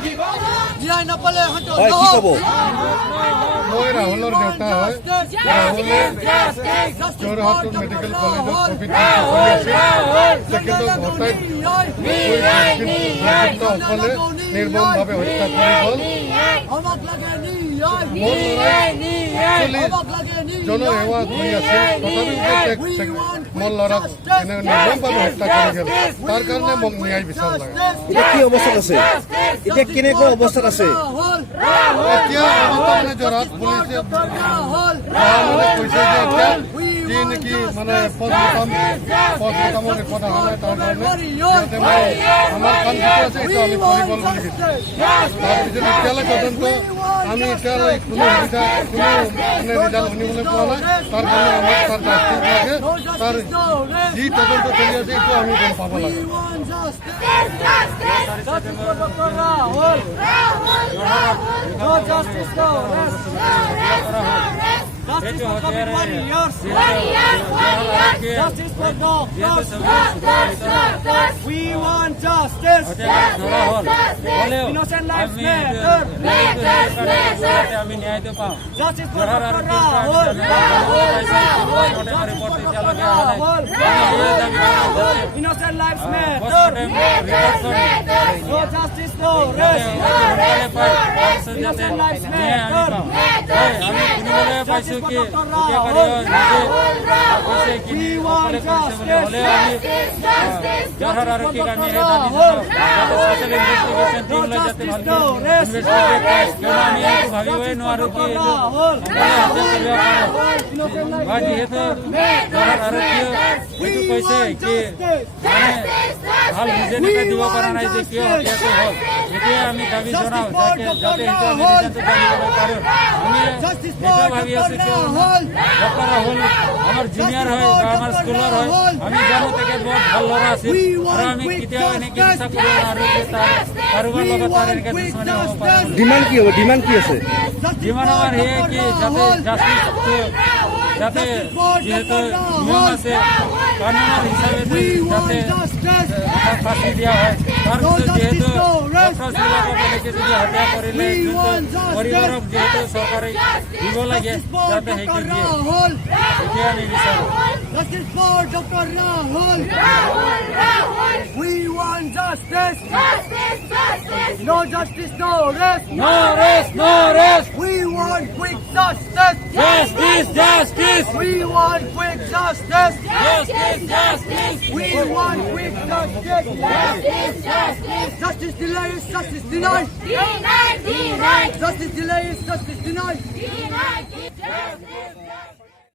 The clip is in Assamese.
ন্যায় নাপালে হয় কি ক'ব? মই ৰাহুলৰ দেউতা হয়। ৰাহুলে যোৰহাট মেডিকেল কলেজত ক'ভিড তেখেতক হঠাৎ সকলে নিৰ্মমভাৱে হত্যা কৰি গ'ল। জনসেৱা কৰি আছে, তথাপিও মোৰ ল'ৰাক নিৰ্মমভাৱে হত্যা কৰি গ'ল। তাৰ কাৰণে মোক ন্যায় বিচাৰ লাগে। এতিয়া কি অৱস্থাত আছে? এতিয়া কেনেকুৱা অৱস্থাত আছে? এতিয়া মানে যোৰহাট পুলিচে কৈছে যে এতিয়া যি নেকি মানে পদমতামৰ ৰিপৰ্ট অহা নাই, তাৰ কাৰণে আমাৰ কাম যিটো আছে সেইটো আমি কৰিব বুলি কৈছোঁ। তাৰপিছত এতিয়ালৈ তদন্ত আমি এতিয়ালৈ কোনো সুবিধা কোনো মানে ৰিজাল্ট শুনিবলৈ পোৱা নাই। তাৰ কাৰণে আমাক তাৰ জাষ্টিছ লাগে। তাৰ যি তদন্ত চলি আছে এইটো আমি গম পাব লাগে। Justice for COVID warriors. Justice for we want justice. Innocent lives matter. Justice for Rahul. Innocent lives matter. No justice, no rest. Innocent lives matter. Justice for Dr. Rahul. We want justice. ভাল বুঝে দিব পৰা নাই যে কিয় হত্যাটো হ'ল। এতিয়া আমি দাবী জনাওঁ যাতে এইটো আমি ৰিজাল্টটো জানিবলৈ পাৰোঁ। আমি এইটো ভাবি আছোঁ কিয় ডক্টৰ ৰাহুল আমাৰ জুনিয়ৰ হয় বা আমাৰ স্কুলৰ হয়। আমি জানো তেখেত বহুত ভাল ল'ৰা আছিল আৰু আমি কেতিয়াও এনেকৈ বিশ্বাস কৰিব নোৱাৰোঁ যে কাৰোবাৰ লগত তাৰ এনেকৈ দুশ্মনী হ'ব পাৰে। ডিমাণ্ড কি হ'ব? ডিমাণ্ড কি আছে? ডিমাণ্ড আমাৰ সেয়ে কি যাতে জাষ্টিছটো যাতে যিহেতু নিয়ম আছে কানুনৰ হিচাপে যাতে ফাঁচি দিয়া হয়। তাৰপিছত যিহেতু ডক্টৰবিলাকক এনেকৈ যদি হত্যা কৰিলে পৰিবাৰক যিহেতু চৰকাৰে দিব লাগে যাতে সেইটো দিয়ে, এতিয়া আমি বিচাৰোঁ। Justice for Dr. Rahul. We want justice. No justice, no rest. No rest, no rest. We want quick justice. Justice, justice. We want quick justice. Justice, justice. We want quick justice. Justice delays, justice denied. Justice delays, justice denied.